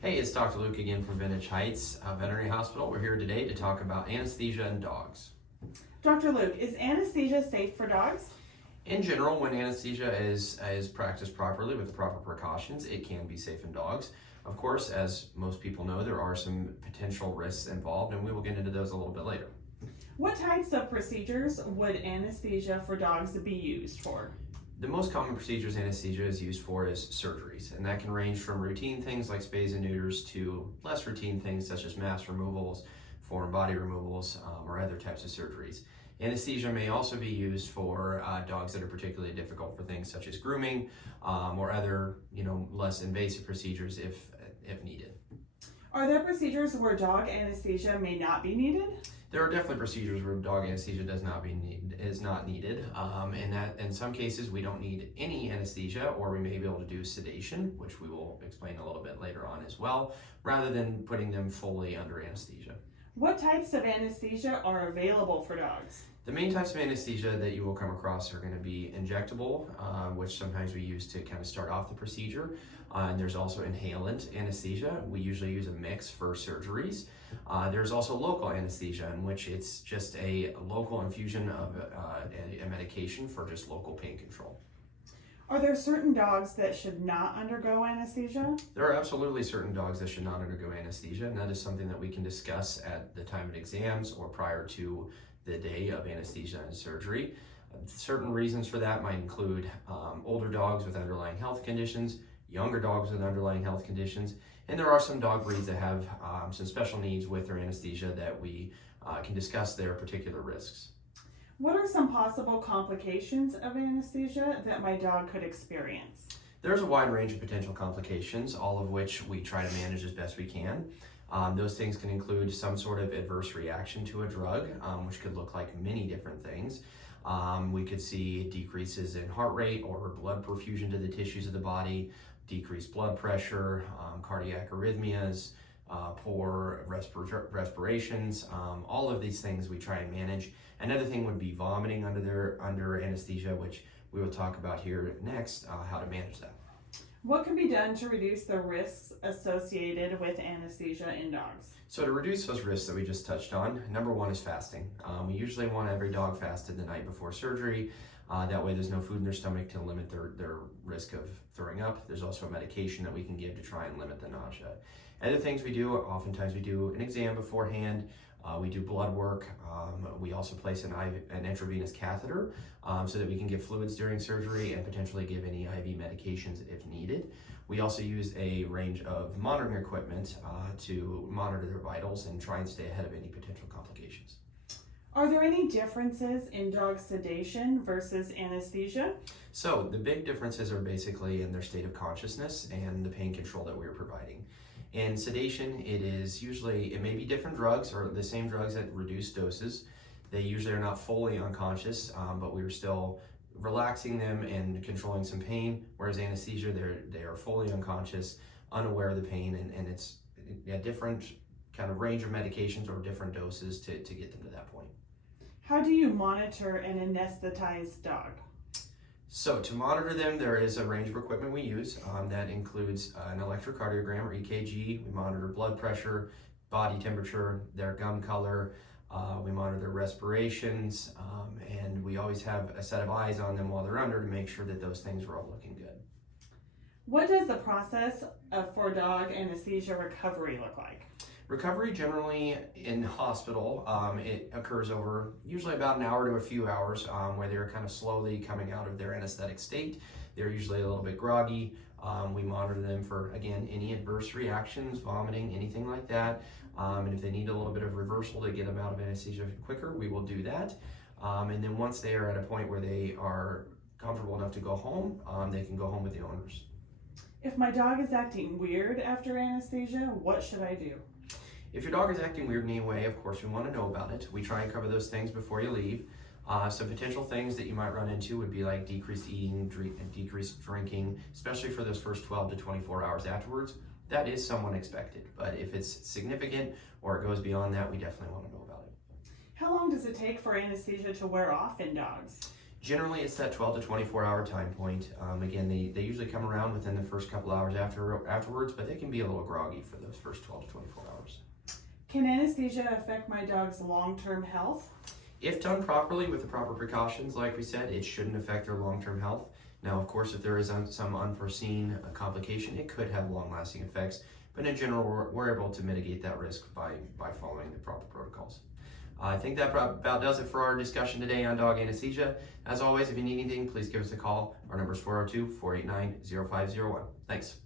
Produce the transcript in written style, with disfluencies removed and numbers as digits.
Hey, it's Dr. Luke again from Vintage Heights Veterinary Hospital. We're here today to talk about anesthesia in dogs. Dr. Luke, is anesthesia safe for dogs? In general, when anesthesia is practiced properly with the proper precautions, it can be safe in dogs. Of course, as most people know, there are some potential risks involved, and we will get into those a little bit later. What types of procedures would anesthesia for dogs be used for? The most common procedures anesthesia is used for is surgeries, and that can range from routine things like spays and neuters to less routine things such as mass removals, foreign body removals, or other types of surgeries. Anesthesia may also be used for dogs that are particularly difficult for things such as grooming or other, less invasive procedures if needed. Are there procedures where dog anesthesia may not be needed? There are definitely procedures where dog anesthesia is not needed, and that in some cases we don't need any anesthesia, or we may be able to do sedation, which we will explain a little bit later on as well, rather than putting them fully under anesthesia. What types of anesthesia are available for dogs? The main types of anesthesia that you will come across are going to be injectable, which sometimes we use to kind of start off the procedure. And there's also inhalant anesthesia. We usually use a mix for surgeries. There's also local anesthesia, in which it's just a local infusion of a medication for just local pain control. Are there certain dogs that should not undergo anesthesia? There are absolutely certain dogs that should not undergo anesthesia, and that is something that we can discuss at the time of exams or prior to the day of anesthesia and surgery. Certain reasons for that might include older dogs with underlying health conditions, younger dogs with underlying health conditions, and there are some dog breeds that have some special needs with their anesthesia that we can discuss their particular risks. What are some possible complications of anesthesia that my dog could experience? There's a wide range of potential complications, all of which we try to manage as best we can. Those things can include some sort of adverse reaction to a drug, which could look like many different things. We could see decreases in heart rate or blood perfusion to the tissues of the body, decreased blood pressure, cardiac arrhythmias, poor respirations. All of these things we try and manage. Another thing would be vomiting under anesthesia, which we will talk about here next, how to manage that. What can be done to reduce the risks associated with anesthesia in dogs? So to reduce those risks that we just touched on, number one is fasting. We usually want every dog fasted the night before surgery. That way there's no food in their stomach to limit their risk of throwing up. There's also a medication that we can give to try and limit the nausea. Other things we do, oftentimes we do an exam beforehand. We do blood work. We also place an intravenous catheter so that we can give fluids during surgery and potentially give any IV medications if needed. We also use a range of monitoring equipment to monitor their vitals and try and stay ahead of any potential complications. Are there any differences in dog sedation versus anesthesia? So the big differences are basically in their state of consciousness and the pain control that we're providing. In sedation, it may be different drugs or the same drugs at reduced doses. They usually are not fully unconscious, but we're still relaxing them and controlling some pain, whereas anesthesia, they are fully unconscious, unaware of the pain, and it's a different kind of range of medications or different doses to get them to that point. How do you monitor an anesthetized dog? So to monitor them, there is a range of equipment we use that includes an electrocardiogram or EKG. We monitor blood pressure, body temperature, their gum color. We monitor their respirations, and we always have a set of eyes on them while they're under to make sure that those things are all looking good. What does the process for dog anesthesia recovery look like? Recovery generally in hospital, it occurs over usually about an hour to a few hours where they're kind of slowly coming out of their anesthetic state. They're usually a little bit groggy. We monitor them for, again, any adverse reactions, vomiting, anything like that. And if they need a little bit of reversal to get them out of anesthesia quicker, we will do that. And then once they are at a point where they are comfortable enough to go home, they can go home with the owners. If my dog is acting weird after anesthesia, what should I do? If your dog is acting weird in any way, of course, we want to know about it. We try and cover those things before you leave. Some potential things that you might run into would be like decreased eating, decreased drinking, especially for those first 12 to 24 hours afterwards. That is somewhat expected, but if it's significant or it goes beyond that, we definitely want to know about it. How long does it take for anesthesia to wear off in dogs? Generally, it's that 12 to 24 hour time point. Again, they usually come around within the first couple hours afterwards, but they can be a little groggy for those first 12 to 24 hours. Can anesthesia affect my dog's long-term health? If done properly with the proper precautions, like we said, it shouldn't affect their long-term health. Now, of course, if there is some unforeseen complication, it could have long-lasting effects, but in general, we're able to mitigate that risk by following the proper protocols. I think that about does it for our discussion today on dog anesthesia. As always, if you need anything, please give us a call. Our number is 402-489-0501. Thanks.